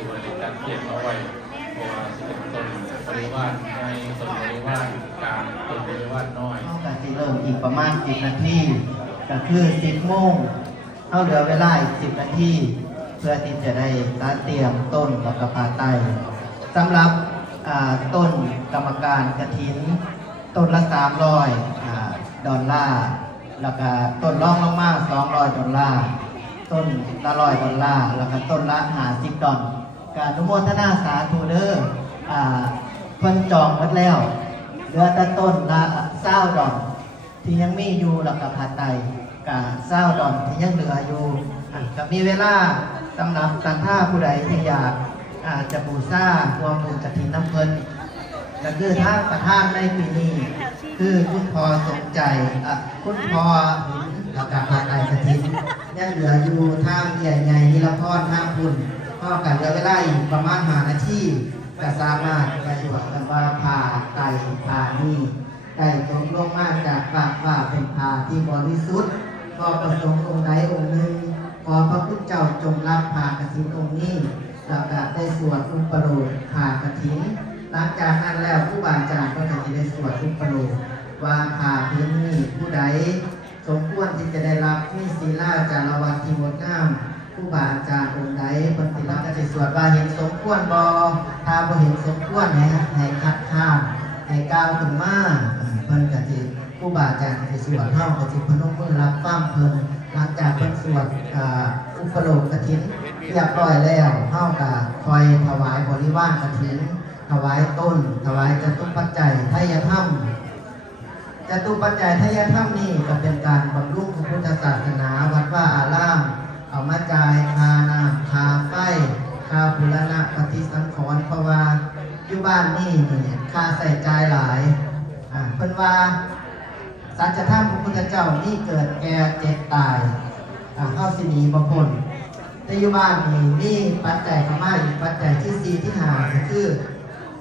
ที่บริการเก็บเอาไว้เพราะว่าจะเป็นต้นบริวารในต้นบริวารกลางต้นบริวารน้อยเอาการที่เริ่มอีกประมาณ10 นาทีก็คือ10 โมงเอาเหลือเวลาอีก10 นาทีเพื่อที่จะได้ตัดเตรียมต้นแล้วก็ผ่าไตสำหรับต้นกรรมการกฐินต้นละ$300แล้วก็ต้นรองลงมา$200ต้นละ$100แล้วก็ต้นละ$50การอนุโมทนาสาธุเด้อเพิ่นจองหมดแล้วเหลือแต่ต้นละ$20ที่ยังมีอยู่แล้วก็ผ่าไตกับ$20ที่ยังเหลืออยู่ก็มีเวลาสำหรับศรัทธาผู้ใดที่อยากจะบูชาร่วมบุญกฐินน้ำเพิ่นก็คือท่านประธานในปีนี้คือคุณพ่อสมใจคุณพ่อหินแล้วก็ผ่าไตกฐินยังเหลืออยู่ทางใหญ่ๆนิรพรทางคุณพ่อกันเหลือเวลาอีกประมาณ5 นาทีก็สามารถไปตรวจกันว่าผ่าไตผ่านี่ได้ตกลงมาจากปากว่าเป็นผ่าที่บริสุทธิ์พอประสงค์องค์ใดองค์หนึ่งขอพระพุทธเจ้าจงรับผ่ากฐินองค์นี้แล้วก็ได้สวดอุปโลกผ่ากฐินหลังจากนั้นแล้วผู้บาอาจารย์ก็จะได้สวดอุปโลกว่าผ่าพื้นนี้ผู้ใดสมควรที่จะได้รับมีศีลาจารวัตที่งดงามผู้บาอาจารย์องค์ใดปฏิรับจะสวดว่าเห็นสมควรบ่ถ้าบ่เห็นสมควรให้คัดค้านให้ก้าวขึ้นมาเพิ่นก็สิผู้บาอาจารย์จะสวดเฮาก็สิพนมมือรับฟังเพิ่นหลังจากเพิ่นสวดอุปโลกกฐินเรียบร้อยแล้วเฮาก็คอยถวายบริวารกฐินถวายต้นถวายจตุปัจจัยทายธรรมจตุปัจจัยทายธรรมนี่ก็เป็นการบำรุงพระพุทธศาสนาวัดว่าอารามเอามาจ่ายค่าน้ำค่าไฟค่าบูรณะปฏิสังขรณ์เพราะว่าอยู่บ้านนี่ค่าใส่จ่ายหลายเพิ่นว่าสัจธรรมพระพุทธเจ้านี่เกิดแก่เจ็บตายเข้าสิหนีบ่พ้นในอยู่บ้านนี่มีปัจจัยเข้ามาอีกปัจจัยที่4ที่5ก็คือ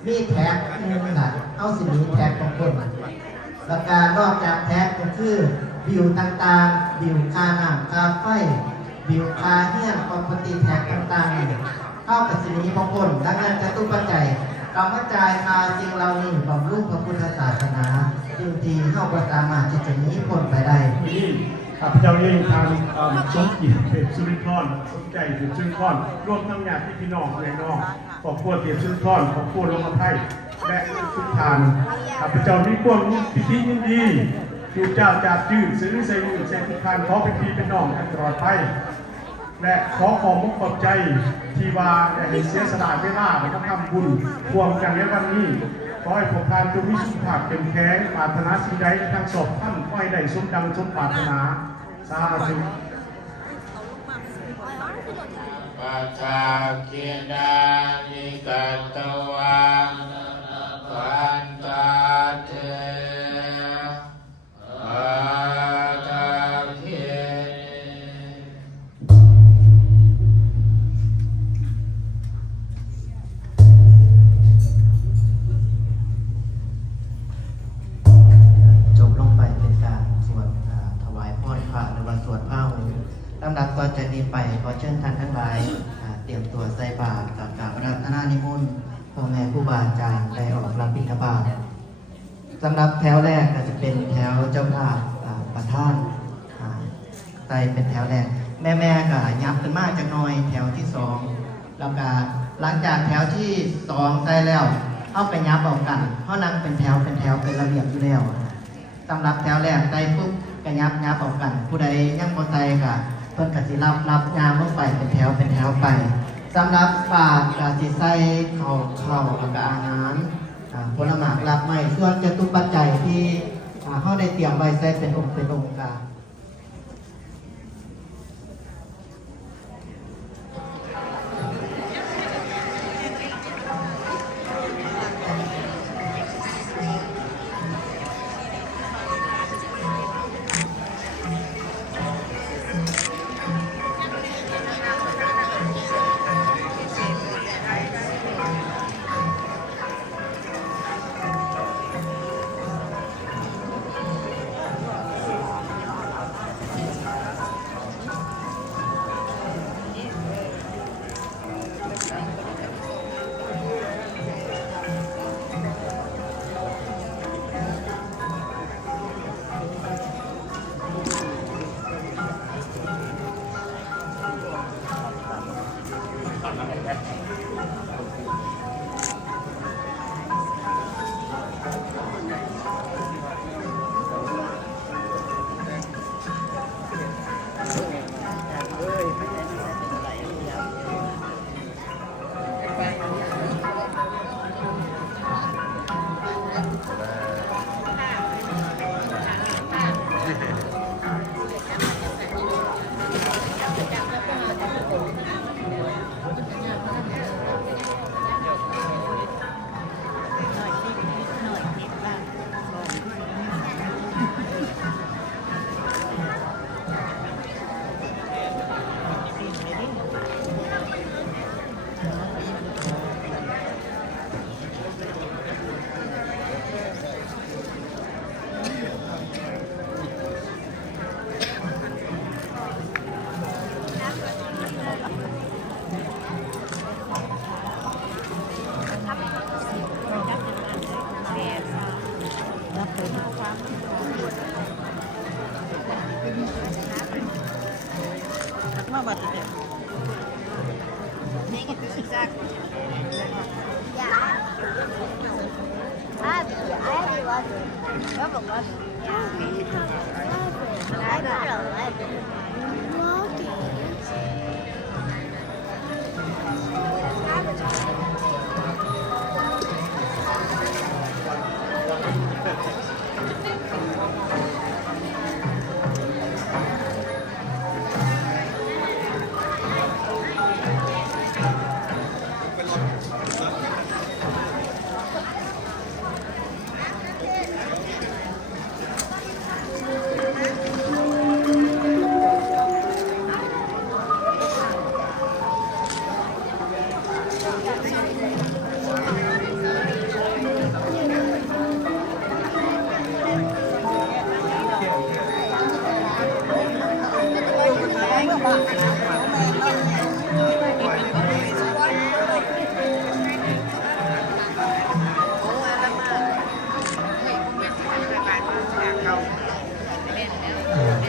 มีแท็ก1ล่ะเข้าสิหนีแท็กของคนแล้วการนอกจากแท็กก็คือบิวต่างๆบิวค่าน้ำค่าไฟบิวค่าเฮี้ยนของปฏิแท็กต่างๆเข้ากับสิหนีบ่พ้นดังนั้นจตุปัจจัยกรรมจ่ายค่าสิ่งเหล่านี้บำรุงพระพุทธศาสนาจริงๆเข้าก็สามารถที่จะหนีพ้นไปได้ข้าพเจ้าเองทางสมเกียรติเป็นสุรินทร์สมใจเป็นสุรินทร์ร่วมทั้งญาติพี่น้องในน้องครอบครัวเกียรติสุรินทร์ครอบครัวลงมาไทยและทุกทานข้าพเจ้ามีความพิธียินดีอยู่เจ้าจากจื่นซื้อใส่ยืนใส่ทุกทานขอเป็นพี่เป็นน้องกันตลอดไปและขอมุกขอบใจที่ว่าได้เสียสละเวลาในการทำบุญควงกันในวันนี้ขอให้พวกท่านจงมีสุขภาพเข้มแข็งปรารถนาสิ่งใดทางศพท่านขอให้ได้สมดังสมปรารถนาสาธุปัจจาคิดานิกัตวังปัญจเทปัจจาคิจบลงไปเป็นการสวดถวายพรพระหรือว่าสวดพระลำดับต่อจากนี้ไปขอเชิญท่านทั้งหลายเตรียมตัวใส่บาตรกับการรัตนานิมนต์พ่อแม่ครูบาอาจารย์ได้ออกรับบิณฑบาตสำหรับแถวแรกก็จะเป็นแถวเจ้าภาพประธานใส่เป็นแถวแรกแม่ก็ยับขึ้นมากจากน้อยแถวที่2แล้วก็หลังจากแถวที่2ใส่แล้วเข้าไปยับออกกันเพราะนั่งเป็นแถวเป็นระเบียบอยู่แล้วสำหรับแถวแรกใส่ปุ๊บก็ยับออกกันผู้ใดยังบ่ใส่ก็เพิ่นก็สิรับยามลงไปเป็นแถวไปสำหรับบาตรก็สิใส่ข้าวแล้วก็อาหารผลไม้รับไม้ส่วนจตุปัจจัยที่เฮาได้เตรียมไว้ใส่เป็นองค์ก็ ป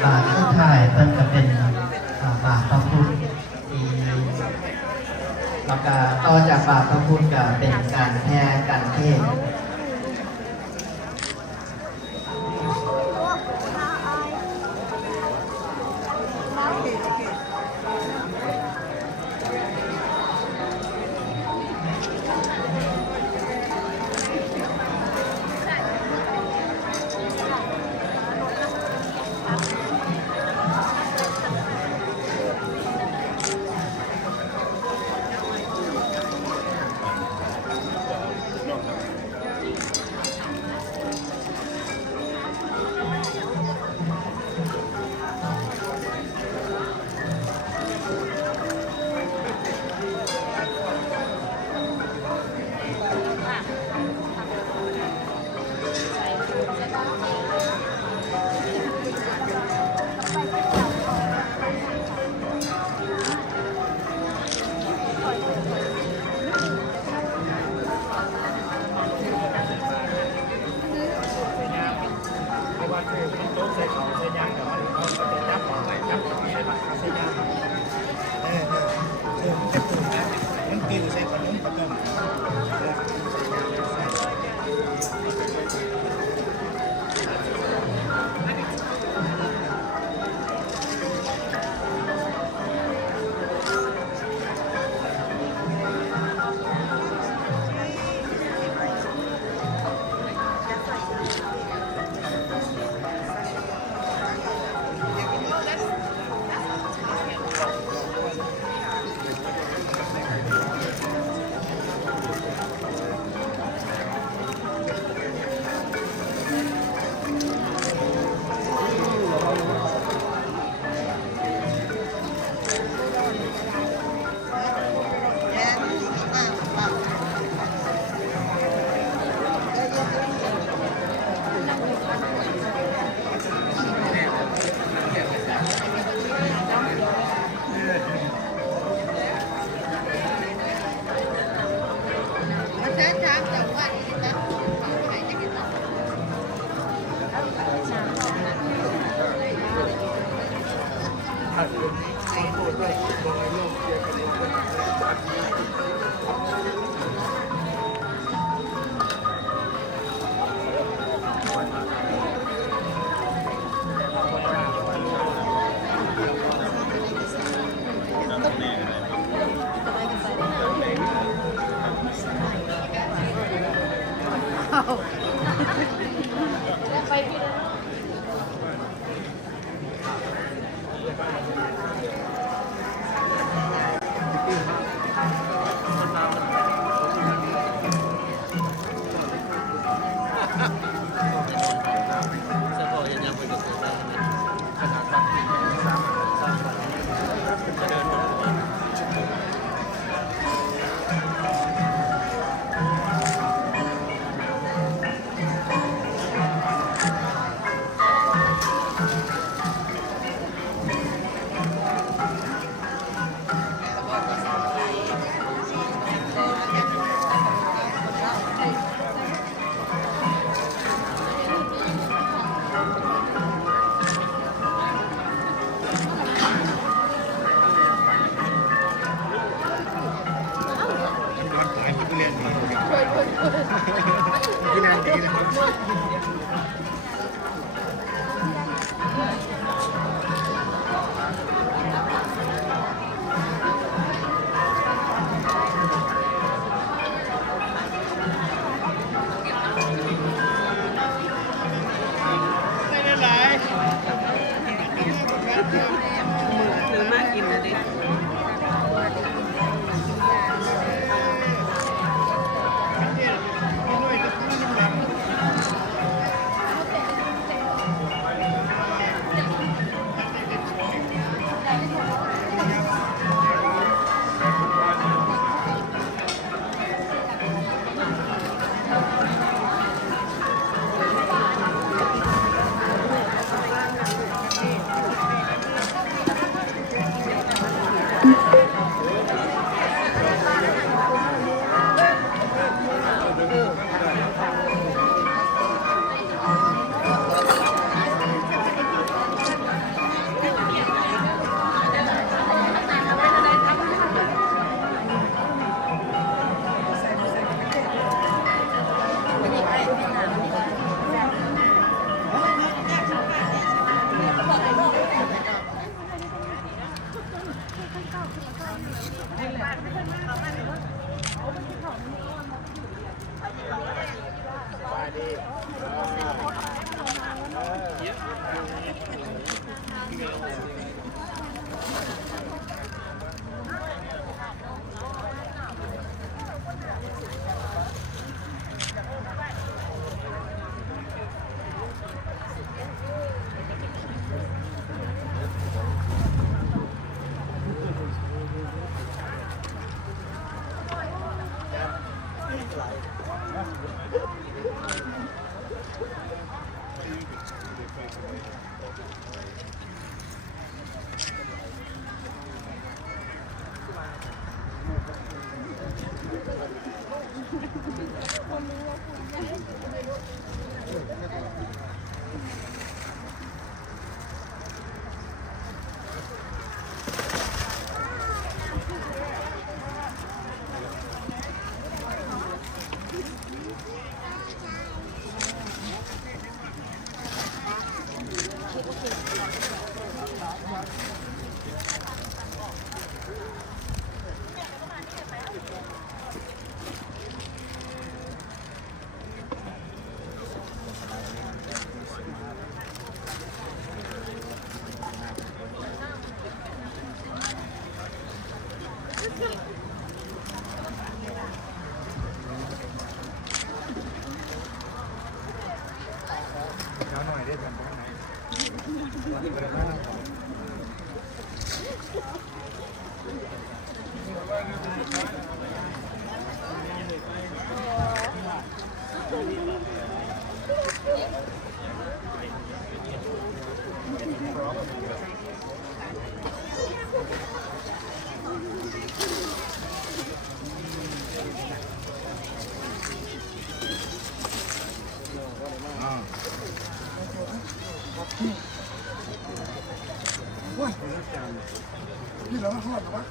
บาทสุดท้ายเพิ่นก็เป็นบาทพระพุทธที่แล้วก็ต่อจากบาทพระพุทธก็เป็นการแผ่การเทศน์ เ นี่เราห้องนะวะ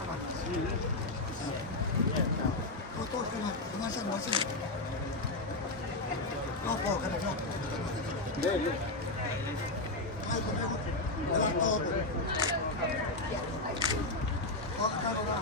โต๊ะขึ้นมาสั่งมาสิก็พอกันแล้วให้คนให้คนเวลาโตปุ๊บเพราะการว่า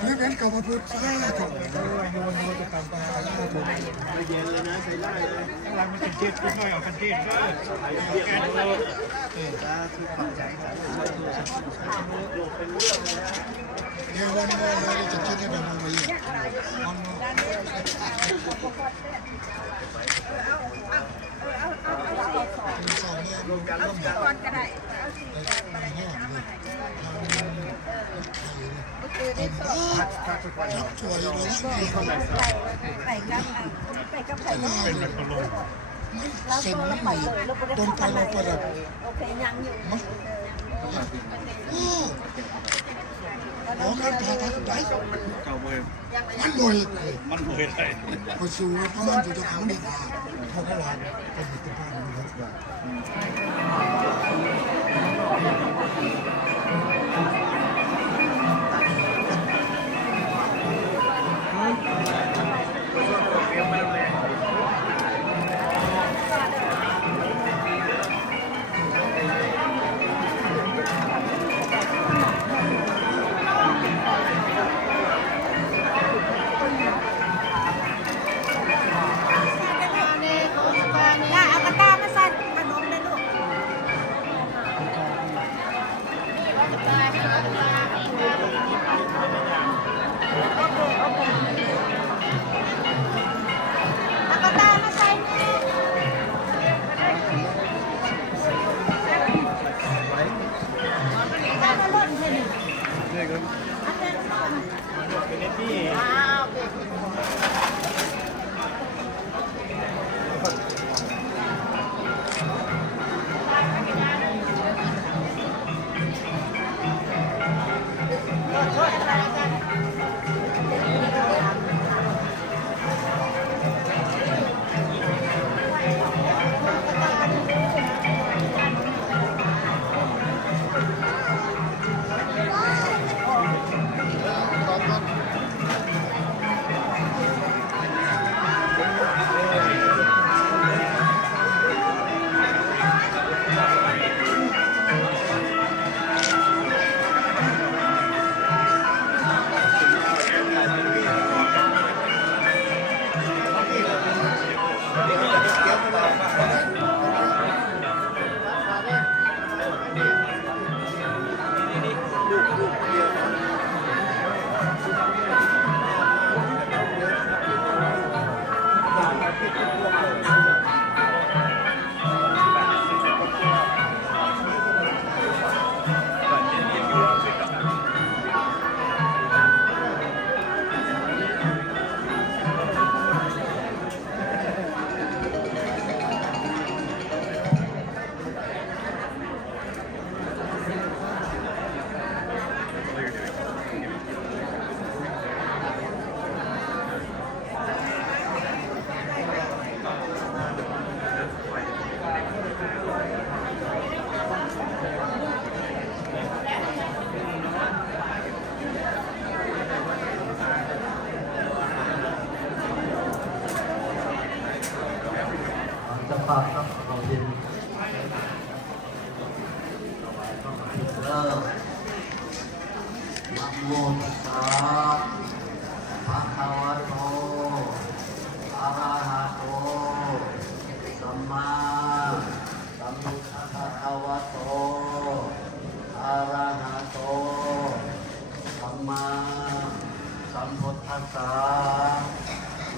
เนื้อเหม็นกับมาพูดใช่ถูกเดี๋ยววันนี้เราจะคิดให้มันมาอีกสองเนี่ยรวมกันก็ได้รับช่วยเราไปกับใครเป็นแบบตลกเส้นไม่มีต้นไปเราก็แบบโอเคยังอยู่โอ้การผ่าตัดได้มันรวยได้พอสู้เพราะมันอยู่ตรงเขาดีกว่าเพราะว่าเป็นเหตุการณ์มันก็ ภาพครับเราเรียนเริ่มนะโมตัสสะภะคะวะโตอะระหะโตสัมมาสัมพุทธัสสะภะคะวะโตอะระหะโตสัมมาสัมพุทธัสสะ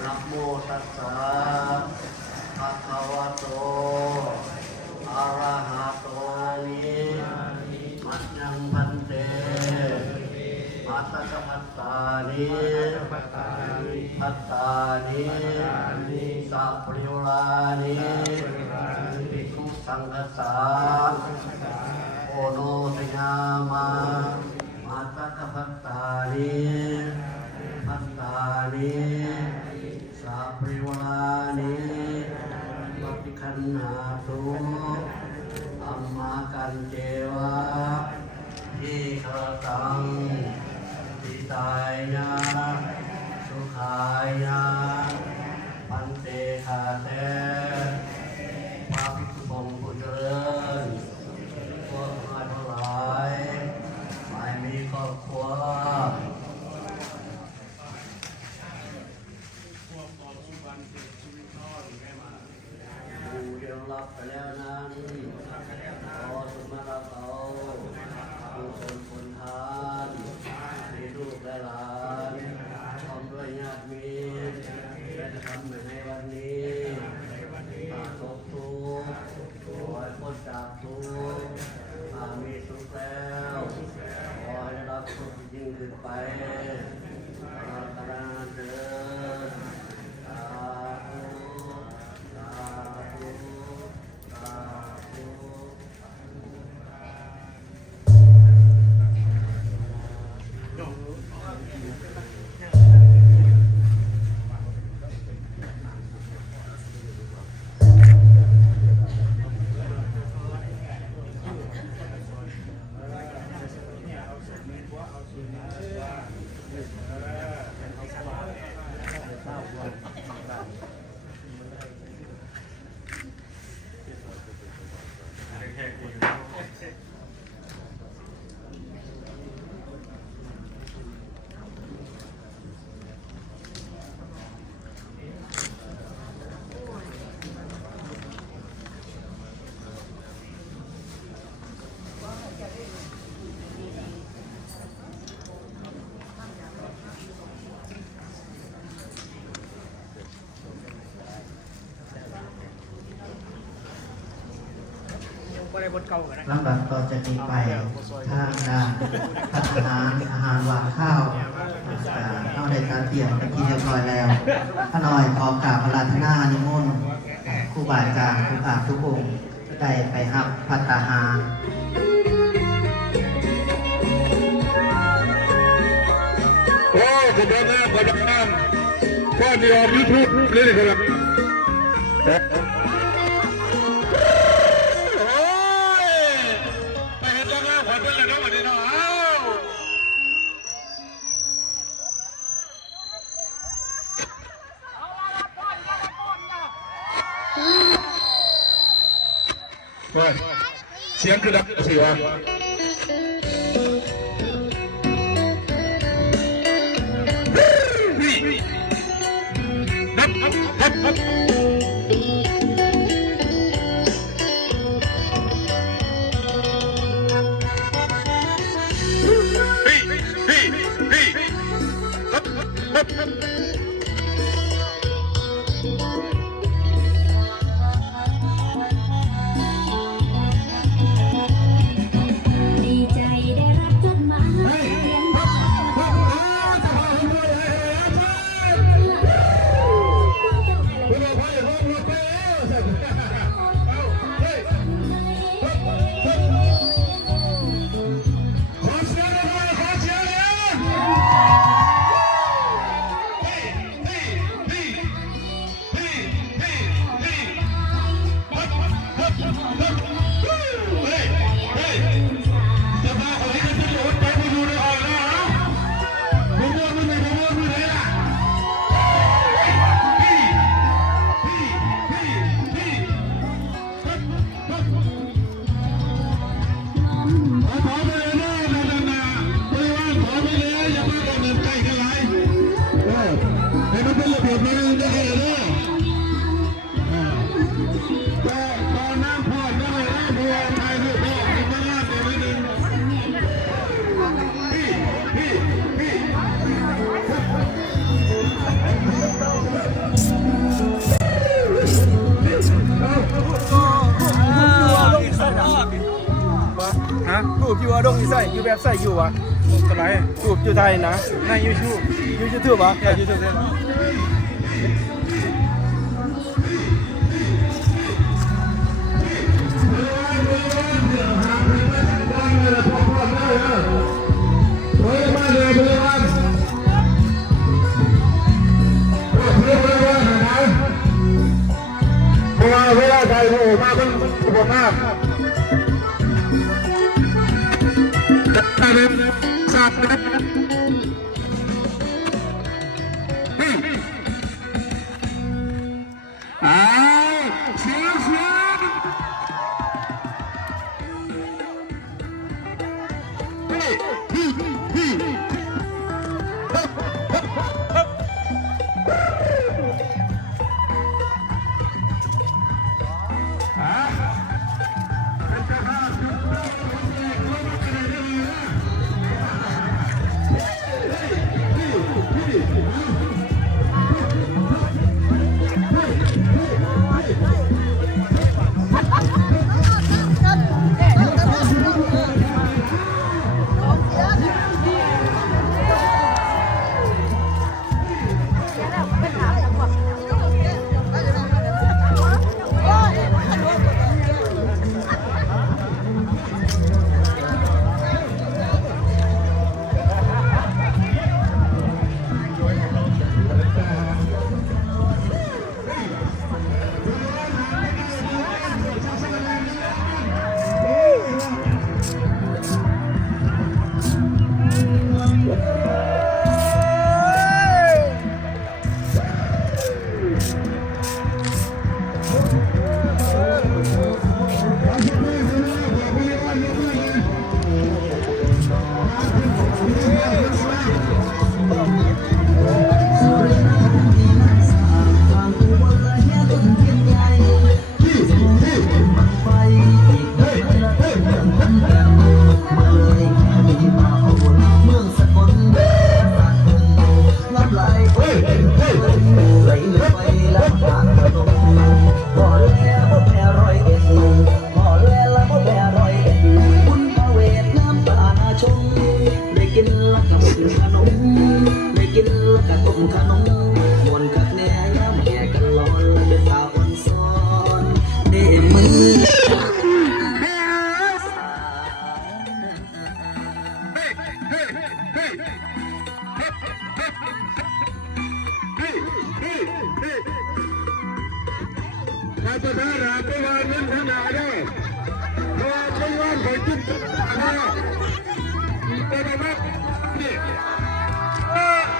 นะโมตัสสะภะคะวะโตอะระหะโตมัจยังพันเตมัตตะพัตตานิพัตตานิสัพพิวลานิภิกขุสังฆสาโอโนทยามามัตตะพัตตานิพัตตานิสัพพิวลานิปฏิคันหาตุอัมมากันเจวะทิฆตังทิตายะสุขายะปันเตคาเตพระภิกษุสงฆ์ผู้เจริญพวกทั้งหลายไม่มีครอบครัวผู้เดียวรับไปแล้วนั้นขอสมรับเอาผู้คนคนทานมีลูกและหลานพร้อมด้วยญาติมิตรและทำในวันนี้ตกทุกข์ขอให้พ้นจากทุกข์มีสุขแล้วขอให้รับสุขยิ่งขึ้นไปตลอดเถิดสาธุสาธุสาธุ ลำดับต่อจากนี้ไปทางด้านพัฒนาอาหารหวานข้าวเอาได้การเตรียมเป็นที่เรียบร้อยแล้วข้าน้อยขอกราบอาราธนานิมนต์ครูบาอาจารย์ทุกอาทุกองค์ได้ไปรับภัตตาหารโอ้คุณพ่อแม่ขอรับน้ำพ่อมีออกยูทูบเลยนะครับโอ้ยไปเห็นจ้างงานขวัญเป็นเลยนะวันนี้เนาะเฮ้ยเสียงคือดังสิวะดีใจได้รับจดหมายเขียนมาพวกเจ้าอะไร แบบใส่อยู่วะอะไรจูบอยู่ไทยนะในยูทูบวะแค่ยูทูบเลยเวลาใครโผล่มาเป็นอุปมาสัตว์เสียมาประธานหาตัววานนั้นขนาดนี้เพราะว่าช่วงวันคอยจุดนะเป็นอะไรบ้างนี่เ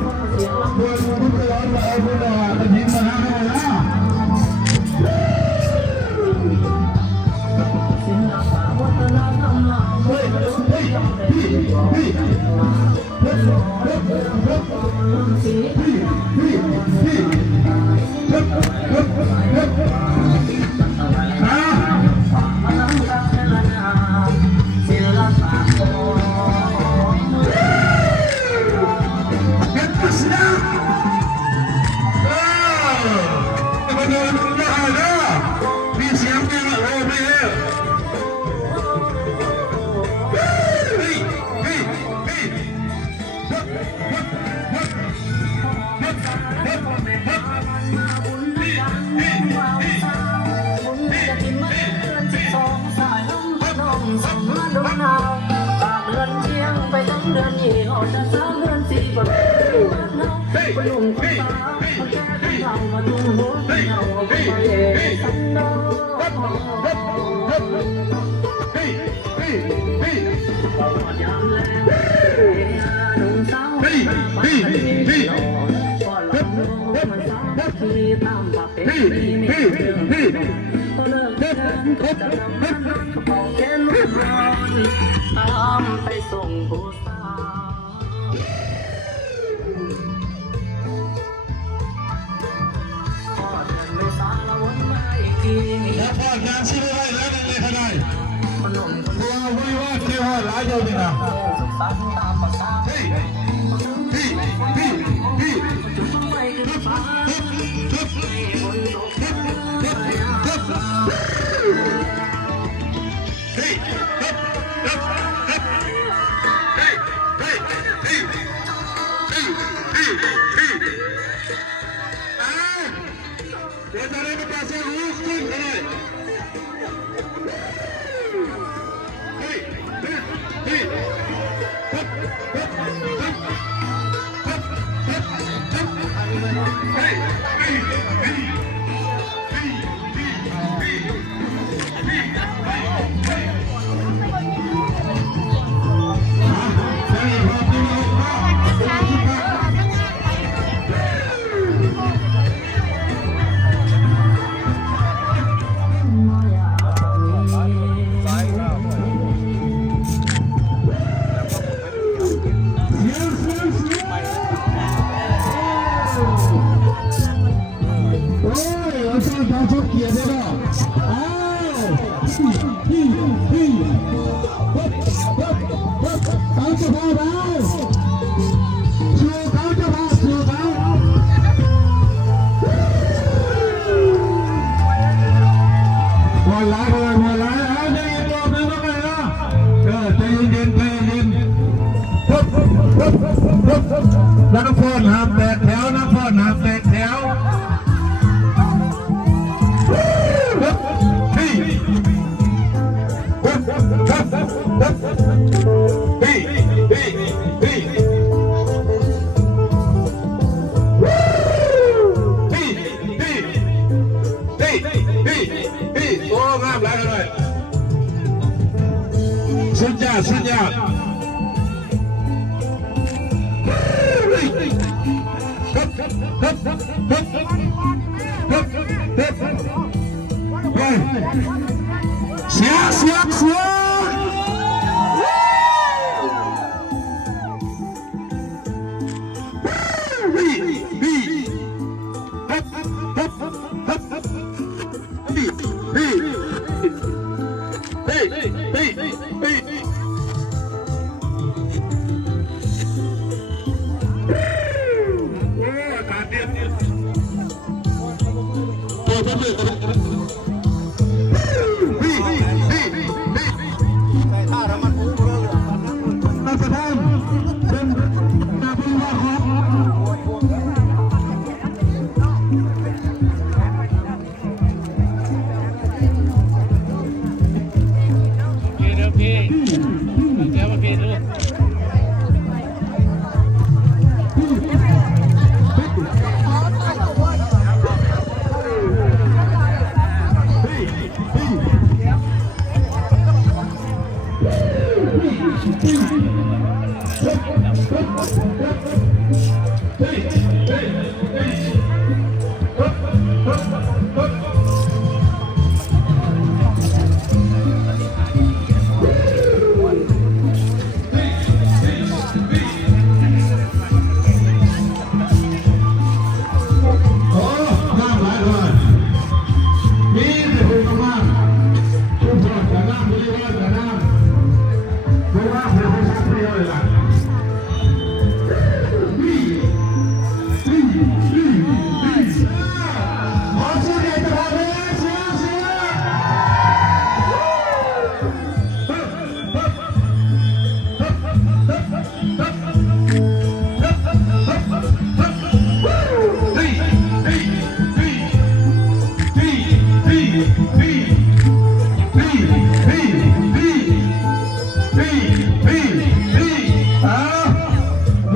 คุณจะร้อนมาเอาคุณมาเป็นหินมาห้าไม่ได้เฮ้ยมีเสียงเพลงโอ้ไม่เฮ้ไปส่งผู้สาวพอเดินไม่สารวนไม่กี่ แล้วพองานชื่ออะไรแล้วนั่นเลยทนาย คนหนุ่มคน ตัววิวาทเกี่ยวหลายเดียวนี่นะ สุขสันต์ตามภาษา เฮ้ยพี่ จุดไฟขึ้นฟ้าให้คนตกเดี๋ยวจะได้ไปเสียงลูกขึ้นเลยเกียร์ได้ป่ะอ้าวเขาจะพาเราชูเขาจะพาชูเขาวันละได้ยินบอกไหมว่าไงล่ะใจเย็นแล้วก็พ่นหามแตกแถวนะพ่นหามแตกแถวโอ้งามแล้วเลยสุดยอดเสีย โอ้น้ำไหลเลยมีแต่ภูมิมากทุกคนจะน้ำไม่ได้ว่าจะน้ำเพราะว่าเป็นคนชักเดียวเลยล่ะขอเสียงให้ทุกคนเลยเสียเสีย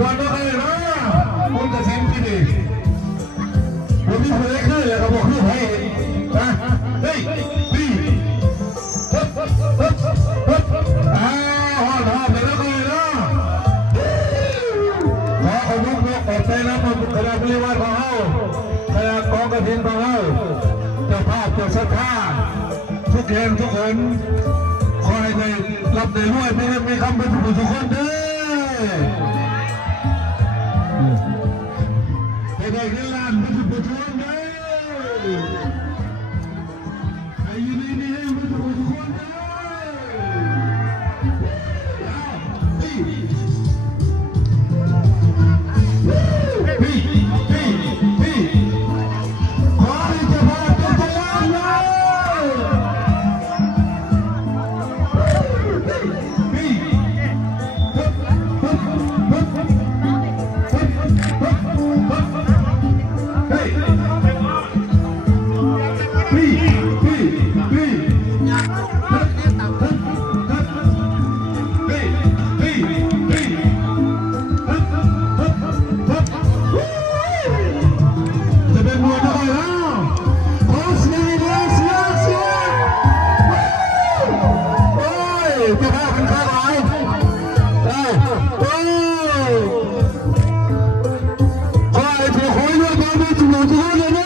วันนี้เลยนะผมจะเซ็นที่นี่ผมมีคนเล็กขึ้นแล้วก็บอกลูกให้นะเฮ้ยพี่ฮอดไปแล้วก็เลยนะขอขอบคุณขอบใจนะผมคณะบริวารของเราคณะกองกระถิ่นของเราเจ้าภาพเจ้าศรัทธาทุกแห่งทุกคนขอให้ได้รับได้รวยมีคำเป็นผู้ทุกคนเด้อให้ได้เงินล้านเป็นผู้ทุกคนเด้อให้อยู่ในนี้ให้เป็นผู้ทุกคนเด้อพี่ขอให้เจ้าภาพเป็นพยานเลยพี่จะเป็นมวยได้แล้วขอเสียงเลยเสียโอ้ยเจ้าภาพเป็นข้าหลายโอ้ขอให้ถูกหวยด้วยความเป็นจุฬาทุกคนเลยนะ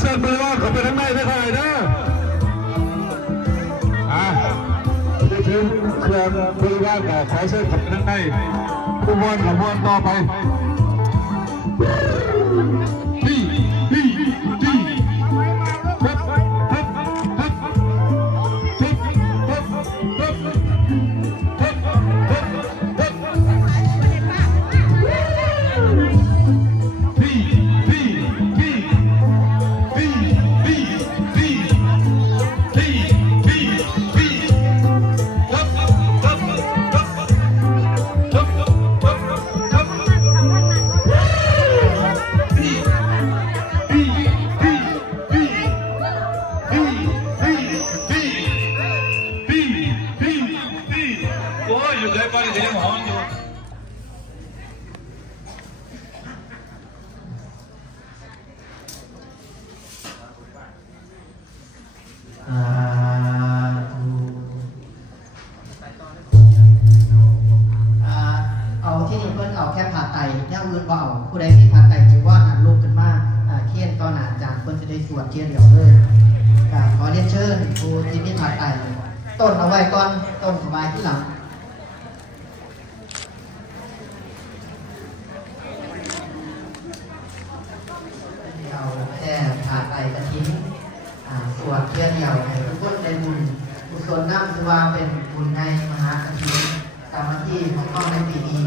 เส้นบริวารเขาไปทั้งในไม่ค่อยนะจะถึงเครื่องบริวารกับขอเส้นเขาไปทั้งในผู้บอลกับบอลต่อไป ที่นี่เพิ่นเอาแค่ผ่าไตแนวอื่นบ่เอาผู้ใดที่ผ่าไตจีวรลุกขึ้นมาเขียนต่อหน้าอาจารย์เพิ่นจะได้สวดเทียนเดียวเลยขอเรียนเชิญผู้ที่มีผ่าไตต้นเอาไว้ก่อนต้นสบายที่หลังเอาแค่ผ่าไตกระทิ้งสวดเทียนเดียวให้ทุกคนได้บุญกุศลน้ำคือว่าเป็นบุญในมหากฐินกรรมที่ของน้องในปีนี้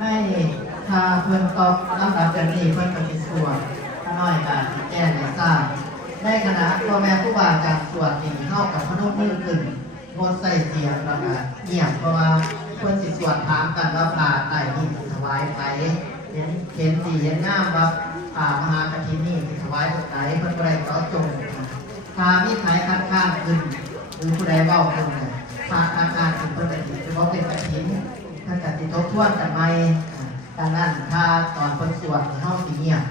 ให้ถ้าเพิ่นตอบลำดับแบบนี้เพิ่นก็สิสวดถ้าน้อยก็แจ้งให้ทราบในคณะพ่อแม่ครูบาอาจารย์สวดนี่เข้ากับพนมมือขึ้นงดใส่เสียงแล้วก็เงียบเพราะว่าเพิ่นสิสวดถามกันว่าผ่าไตนี่ถวายไปเห็นดีเห็นงามว่ามหากฐินนี่ถวายแบบไหนเพิ่นบ่ได้เจาะจงถ้ามีใครคัดค้านขึ้นหรือผู้ใดเว้าขึ้นถ้าคัดค้านขึ้นเพิ่นก็สิบ่เป็นกฐินท่านจะติดทบทวนกันไหมดังนั้นถ้าตอนคนสวดเฮาสิเงียบ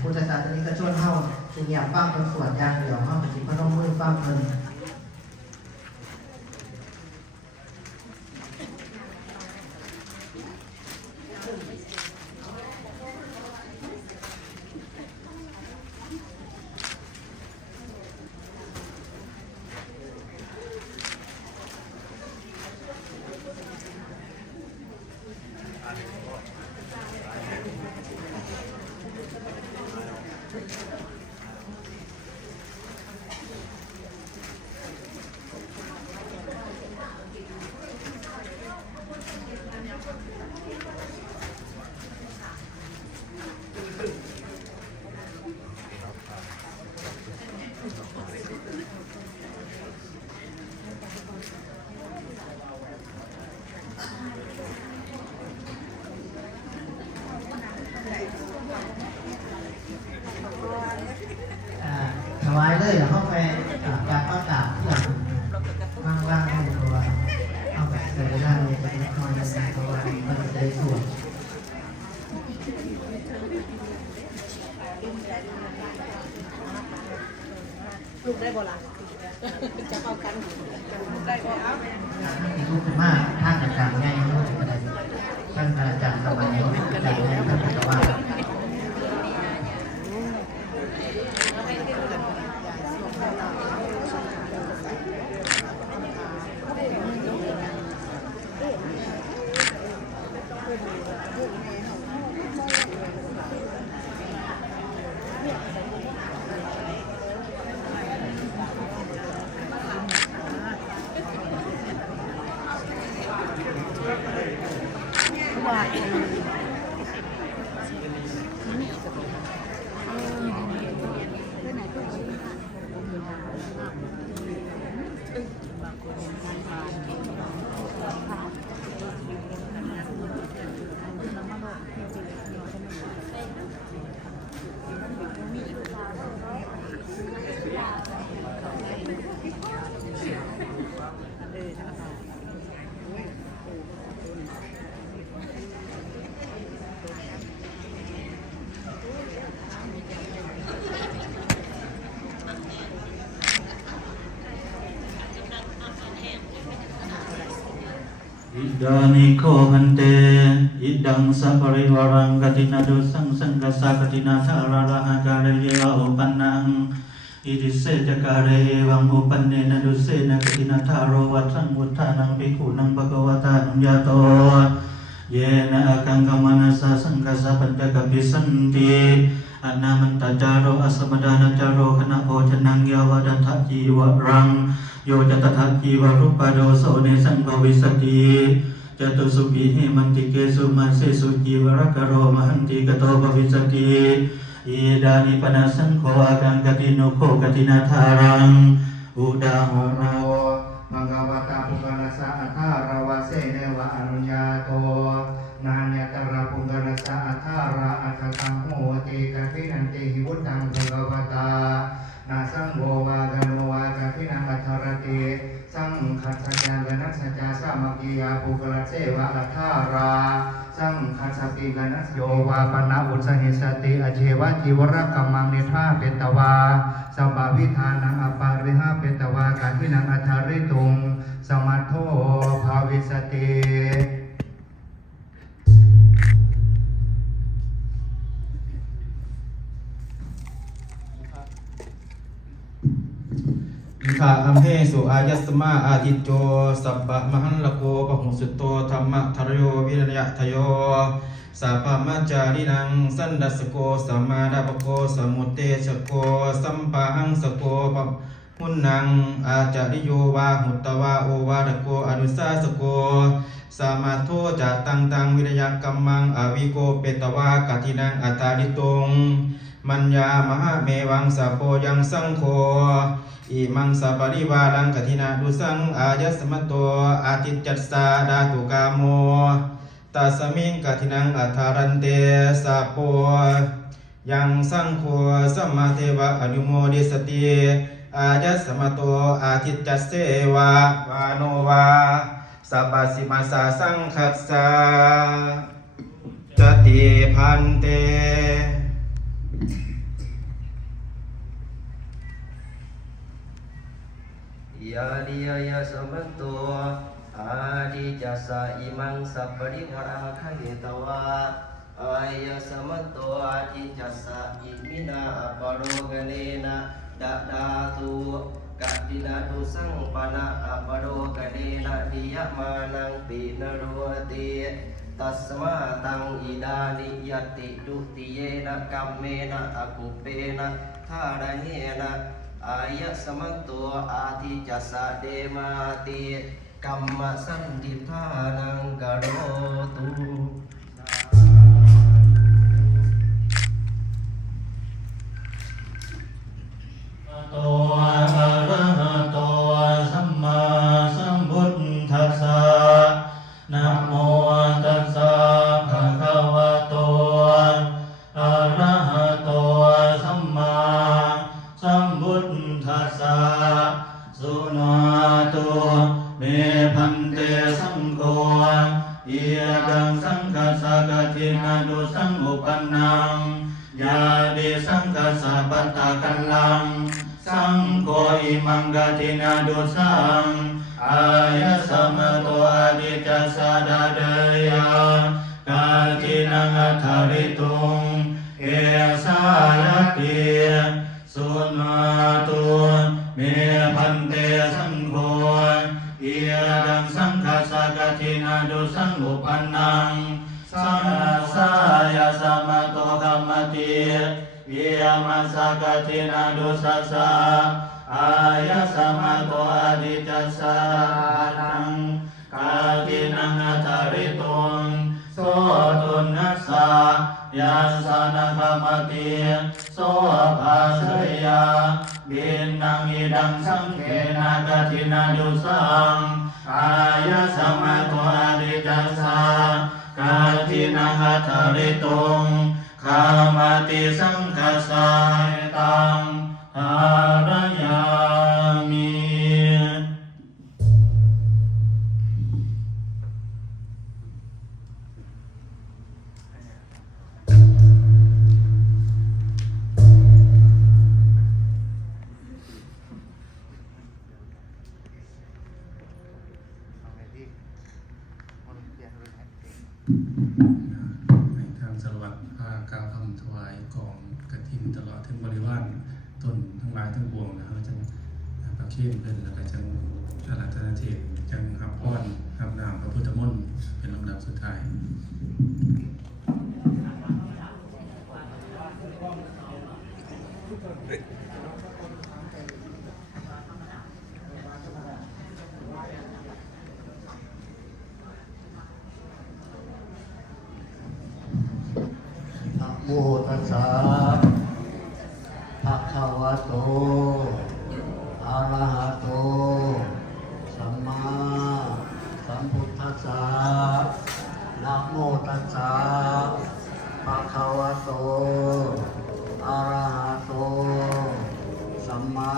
พุทธศาสนิกชนเฮาสิเงียบฟังคนสวดอย่างเดียวเฮาก็สิพนมมือฟังเพิ่นถวายเลยแล้วเข้าไปการประกาศที่หลังว่างๆให้ตัวเอาแบบเสร็จแล้วเลยไปนครเลยเพราะว่ามันจะได้สวดลูกได้บ่ล่ะจะเอากันได้บ่เอาที่ทุกข์มากท่านอาจารย์ง่ายมากท่านอาจารย์สบายอาจารย์ง่ายท่านอาจารย์ว่าอิดานิโคหันเตอิดังสัพริวารังกตินาดุสังสังกัสสะกตินาธาราระหะกาเรเยวะอุปันนังอิติเสจกาเรวังอุปันเนนะดุเสนะกตินาธาโรวัตังวุฒานังภิกขุนังภควตานุญาโตเยนะอะกังกัมมานัสสะสังกัสสะปัญจกัปปิสันติอนามันตจาโรอสมดานาจาโรคณะโภชนังยาวดันทะจีวรังโยจตถะจีวรุปปโดโสเนสังภวิสติ จตุสุขีหิมันติเกสุมาเสสุจีวรกโรมหันติกโตภวิสติอิดานิปนาสังโฆอากังกติโนโคกตินาธารังอุดาหโรมังกวตาปุกรสะอัฏฐารวะเสเนวะอนุญาโตนาเนตระปุกรสะอัฏฐาระอัฏฐตังโหติกะพินันติหิวุตังภะคะวตานาสังโฆวากโนวากะพินังอัฏฐรติสังขัสสะญาณนัสสะจาสามัคคียาปุกรเสวะอัฏฐาราสังขัสสติกนัสโยวาปนะอุสหิสติอเชวะจีวรกัมมังนิทาเปตวาสัมภวิธานังอปาริหาเปตวากาทินังอัฏฐาริตุงสมัทโธภาวิสติอิทาอัมเหสุอายัสมาอาทิโจสัพพะมหันลโกปะหุสุตโตธรรมะทรโยวิริยะทโยสัพพะมัจจารินังสันดัสโกสัมมาดาปโกสมุตเตชโกสัมปะหังสโกปะหุนนังอาจาริโยวาหุตตวาโอวาดโกอนุสาสโกสามาโทจัตตังตังวิริยะกัมมังอวิโกเปตวากาทินังอัตตาริตุงมัญญามหาเมวังสัพโพยังสังโฆอิมังสัปริวารังกถินาดุสังอายัสมะโตอาทิจัสสาดาตุกาโมตัสมิงกถินังอัฏฐารันเตสัพโพยังสังโฆสัมมาเทวะอนุโมดิสติอายัสมะโตอาทิจัสเสวะวาโนวาสัพพสิมาสาสังคัสสะจติพันเตยาดิยาสมันโตอาดิจัสสะอิมังสัพปริวารังคันตวาอายาสมันโตอาดิจัสสะอิมินาปโรกเนนะดะดาตุกัตตินาตุสังปนะปโรกเนนะดิยมานังปินโรติตัสมาตังอิดานิยติดุติเยนะกัมเมนะอกุเปนะทาระเนนะอายะสมัตโตอาทิจัสสะเดมาติกัมมะสันติธานังกโรตุโตอะระหะโตสัมมาสัมพุทธัสสะนะโมตัสสะภะคะวะโตอะระหะโตสัมมาสัมพุทธัสสะสุนาตุเมพันเตสังโฆอิดังสังฆสะกถินานุสังอุปนังยาดิสังฆสะปัตตะกัลลังสังโฆอิมังกถินาดุสังอายะสัมโตอาดิจัสสะดาเดยกาทินังอัฏฐาริตุงเอสายติสุนาตุเมพันเตสังโฆอิดังสังฆสะกถินาดุสังอุปนังสังสายะสัมโตกัมมติเยมัสสะกถินาดุสัสสะอายะสัมโตอาดิจัสสะนังกาทินังอัฏฐาริตุงโสตุนัสสะยัสสะนะกัมมติโสภาสยาบินนังอิดังสังเขนะกถินาดุสังอายะสัมโตอาดิจัสสะกาทินังอัฏฐาริตุงขามติสังฆสาตังหารยามิ ในทางสารวัตรพากล่าวคำถวายของกฐินตลอดถึงบริวารต้นทั้งหลายทั้งปวงนะครับจังประเคนเพิ่นแล้วก็จังอาราธนาเทศจังรับพรรับนามพระพุทธมนต์เป็นลำดับสุดท้าย โมตัสสะภะคะวะโตอะระหะโตสัมมาสัมพุทธัสสะนะโมตัสสะภะคะวะโตอะระหะโตสัมมา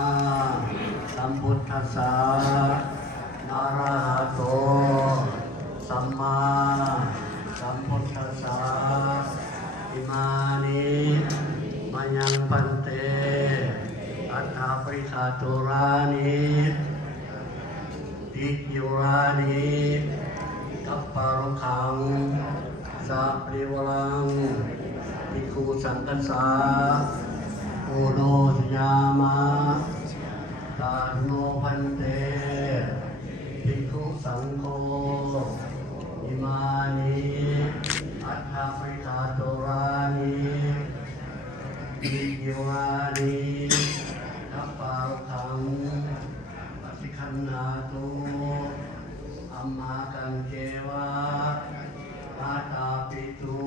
สัมพุทธัสสะนะระหะโตสัมมาสัมพุทธัสสะอิมานิมัญญังปันเตอัฏฐาปริคาตุรานิติยุรานิกัปปารุขังสัพพิวรังภิกขุสังฆัสสะโอโนสยามะตาโนพันเตภิกขุสังโฆอิมานิอัฏฐาปริคาตุรานิติยุรานิกัปปารุขังปฏิคันนาตุอัมมากังเจวะอาตาปิตุ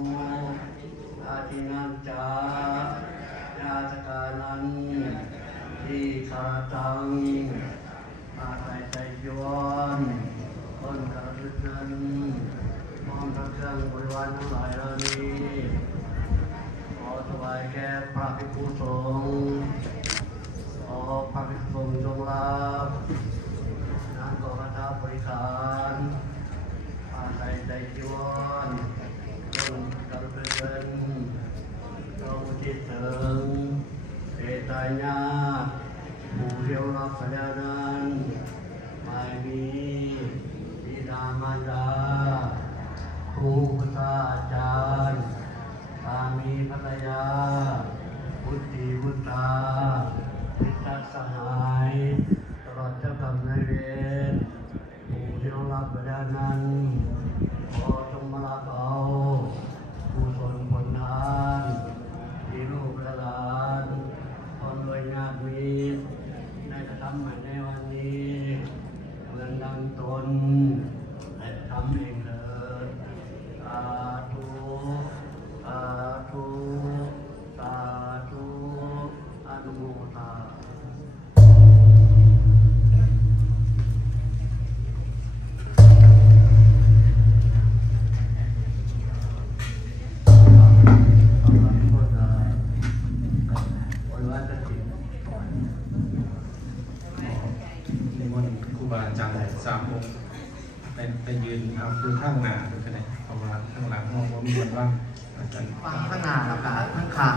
อาทินันจายาตกานันทีคาตังอาไตไตยวนคนกระลึกนั้นมองทั้งเครื่องบริวารทั้งหลายเหล่านี้ขอถวายแก่พระภิกษุสงฆ์ขอพระภิกษุสงฆ์จงรับน้ำกอคาบริขารอาไตไตยวนคนกระลึกนั้นเราจิตถึงเอตายาผู้เดียวรับไปแล้วนั้นไม่มีบิดามารดาครูอาจารย์สามีภรรยาบุตรีบุตราพิทักษ์สหายตลอดเจ้ากรรมนายเวรผู้เดียวรับไปแล้วนั้นขอจงมารับเอากุศลผลทานที่ลูกและหลานคนรวยญาติมิตรได้กระทำมาในวันนี้เหมือนดังตนและทำเองเถิดสาธุสาธุสาธุอนุโมทนา นิมนต์ครูบาอาจารย์สามองค์ไปยืนเอาคือข้างหน้าด้วยกันเลยเพราะว่าข้างหลังห้องว่ามีคนว่างอาจารย์ ฟังข้างหน้าแล้วก็ข้างข้าง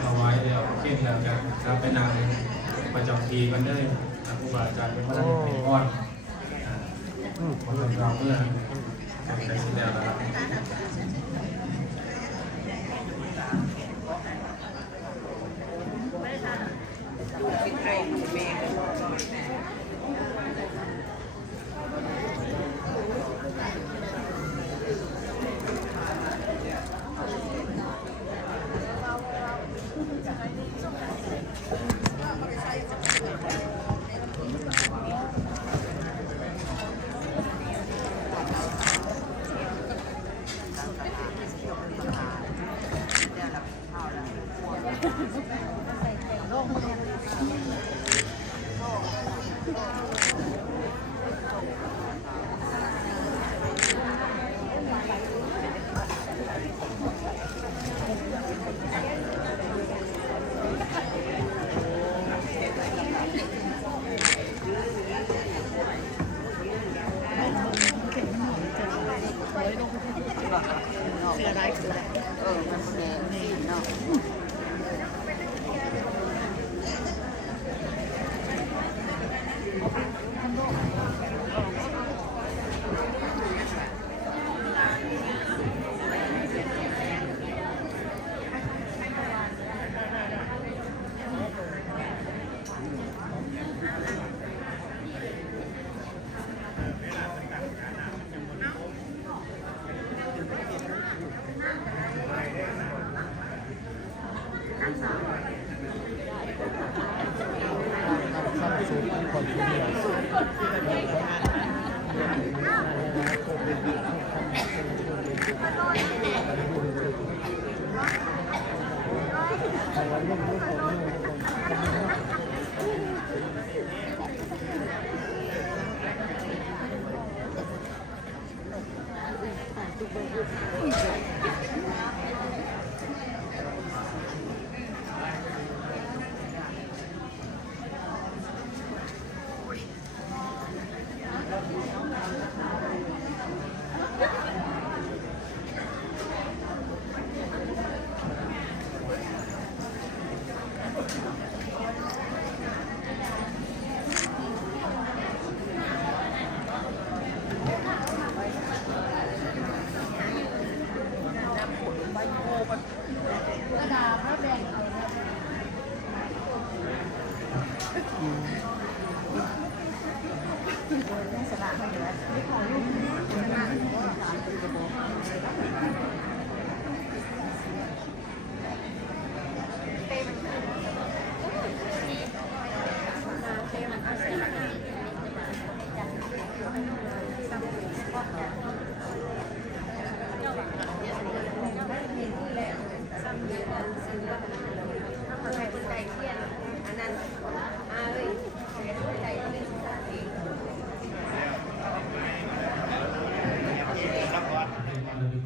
เอาไว้เดี๋ยวเข่งแล้วกันครับไปนางประจำปีกันได้ครูบาอาจารย์เป็นพระราชเป็นก้อนวันเราเพื่อใช้สิ่งแล้วนะครับ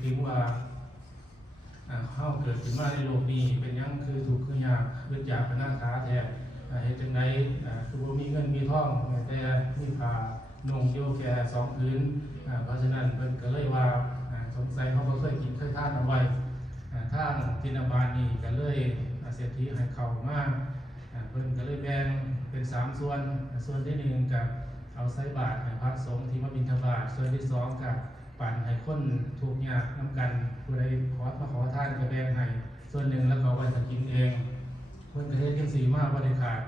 ถึงว่าเข้าเกิดขึ้นมาในโลกนี้เป็นยังคือถูกคือยากเกิดจากพนักขาแทนเหตุจังไดคือว่ามีเงินมีทองแต่มีผ้านุ่งโยแค่2 พื้นเพราะฉะนั้นเพิ่นก็เลยว่าสงสัยเขาก็เคยกินเคยทานเอาไว้ทางทินบาลนี่ก็เลยเศรษฐีให้เข้ามาเพิ่นก็เลยแบ่งเป็น3 ส่วนส่วนที่1กับเอาใส่บาตรให้พระสงฆ์ที่มาบิณฑบาตส่วนที่2กับปั่นให้คนทุกข์ยากน้ำกันผู้ใดขอทานก็แบ่งให้ส่วนหนึ่งแล้วก็ไว้จะกินเองเพิ่นก็เฮ็ดจังซี่มาบ่ได้ขาด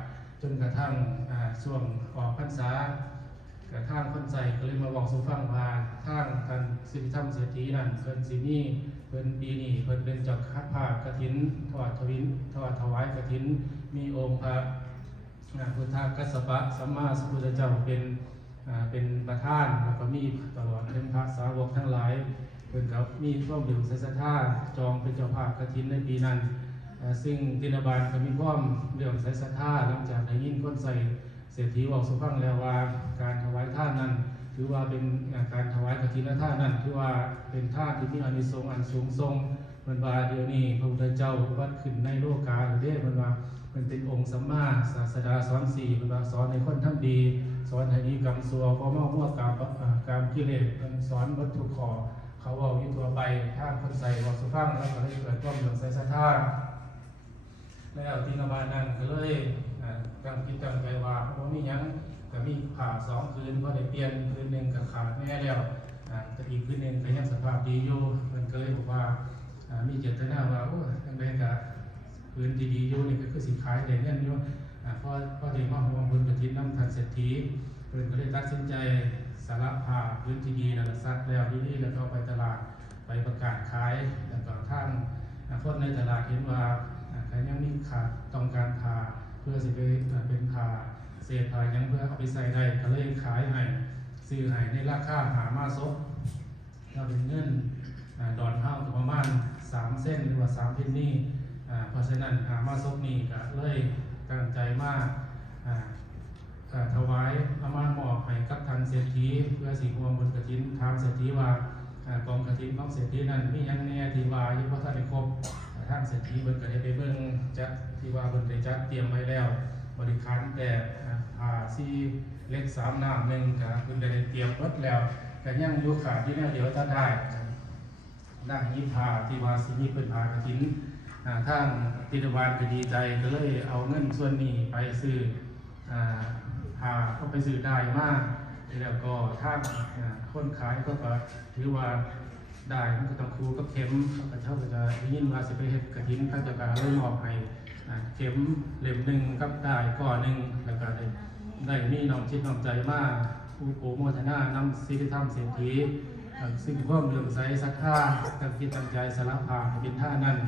จนกระทั่งช่วงออกพรรษากระทั่งคนใส่ก็เลยมาบอกสู่ฟังว่าทางกันสิริธรรมเศรษฐีนั่นเพิ่นสิมีเพิ่นปีนี้เพิ่นเป็นเจ้าคัดภาคกฐินทอดถวายกฐินมีองค์พระพุทธกัสสปะสัมมาสัมพุทธเจ้าเป็นประธานแล้วก็มีตลอดเป็นพระสาวกทั้งหลายเพิ่นกับมีความเดือดศรัทธาจองเป็นเจ้าภาพกฐินในปีนั้นซึ่งทินบาลก็มีความเรื่องศรัทธาหลังจากได้ยินคนใส่เศรษฐีบอกสุฟังแล้วว่าการถวายท่านนั้นถือว่าเป็นการถวายกฐินท่านนั้นถือว่าเป็นท่าที่มีอานิสงส์อันสูงส่งเพิ่นว่าเดี๋ยวนี้พระพุทธเจ้าวัดขึ้นในโลกาหรือเด้เพิ่นว่ามันเป็นองค์สัมมาศาสดาสอน4เพิ่นว่าสอนให้คนทำดีสอนให้มีกรรมสัวบ่มามั่วกามกิเลสเพิ่นสอนวัตถุขอเขาเว้าอยู่ทั่วไปทางคนใส่บอกสุฟังแล้วก็เลยเกิดความเลื่อมใสศรัทธาแล้วทินบาลนั้นก็เลยตั้งคิดตั้งใจว่าเพราะมีหยังก็มีผ่า2 คืนก็ได้เปลี่ยนคืนหนึ่งก็ขาดแน่แล้วแต่อีกคืนหนึ่งก็ยังสภาพดีอยู่มันก็เลยบอกว่ามีเจตนาว่าโอ้ยังไงก็คืนดีๆอยู่นี่ก็คือสิขายได้เงินอยู่พอได้มาร่วมบุญกฐินนำท่านเศรษฐีเพิ่นก็เลยตัดสินใจสละผ้าพื้นที่ดีนั่นซักแล้วดีๆแล้วก็ไปตลาดไปประกาศขายแล้วก็ทางคนในตลาดเห็นว่าแต่ยังมีขาดต้องการผ้าเพื่อสิไปเป็นผ้าเศษผ้ายังเพื่อเอาไปใส่ได้ก็เลยขายให้ซื้อให้ในราคาหามาซบเราเป็นเงินดอนเฮาประมาณ3 เส้นหรือว่า3 เพนนี เพราะฉะนั้นมาศพนี้ก็เลยตั้งใจมากถวายเอามามอบให้กับทางเศรษฐีเพื่อสิห่วงบนกฐินทางเศรษฐีว่ากองกฐินของเศรษฐีนั้นมีอย่างแน่ที่ว่ายังบ่ทันได้ครบทางเศรษฐีเพิ่นก็ได้ไปเบิ่งจัดที่ว่าเพิ่นได้จัดเตรียมไว้แล้วบริการแต่ผ้าสีเล็ก3น้ำ1ก็เพิ่นได้เตรียมหมดแล้วก็ยังอยู่ขาดที่แนวเดียวท่านได้ด้านนี้ผ้าที่ว่าสิมีเพิ่นผ้ากฐินทางติดวานก็ดีใจก็เลยเอาเงินส่วนนี้ไปซื้อพาเขาไปซื้อได้มากแล้วก็ถ้าคนขายก็ถือว่าได้มันก็ต้องคูกับเข็มเขาก็จะยินว่าสิไปเฮ็ดกฐินเขาจะการเลยมอบให้เข็มเล่ม1กับได้ก้อน1แล้วก็ได้มีน้องจิตน้องใจมากผู้โกโมทนานำศิลธรรมเศรษฐีซึ่งเพิ่มเรื่องใสศรัทธาตั้งจิตตั้งใจสารภาพเป็นท่านั้น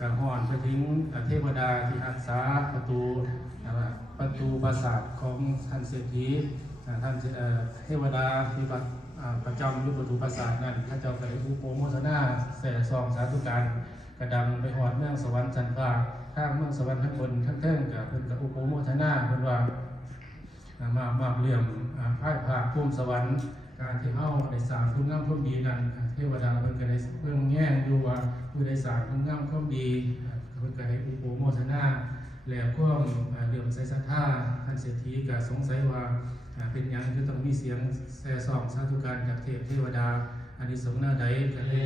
กระหอนไปถึงเทวดาที่รักษาประตูปราสาทของท่านเศรษฐีท่านเทวดาที่ประจำอยู่ประตูปราสาทนั้นข้าเจ้าก็ได้โปรโมทนาแส่ซองสาธุการกระดังไปหอดเมืองสวรรค์ชั้นฟ้าข้างเมืองสวรรค์ทั้งบนทั้งเทิงกับเพิ่นกับโปรโมทนาเพิ่นว่ามาเรื่องพ่ายภาคภูมิสวรรค์การที่เฮาได้สร้างคุณงามความดีนั้นเทวดาเพิ่นก็ได้เพิ่งแง่ดูว่าผู้ได้สร้างคุณงามความดีเพิ่นก็ได้โปรโมทนาแล้วก็เรื่องใส่ศรัทธาท่านเศรษฐีก็สงสัยว่าเป็นหยังคือต้องมีเสียงแซ่ซองสาธุการจากเทวดาอันนี้สงฆ์หน้าใดก็เลย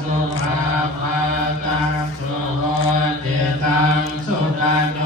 สุมาภาตังสุโหติตังสุขโน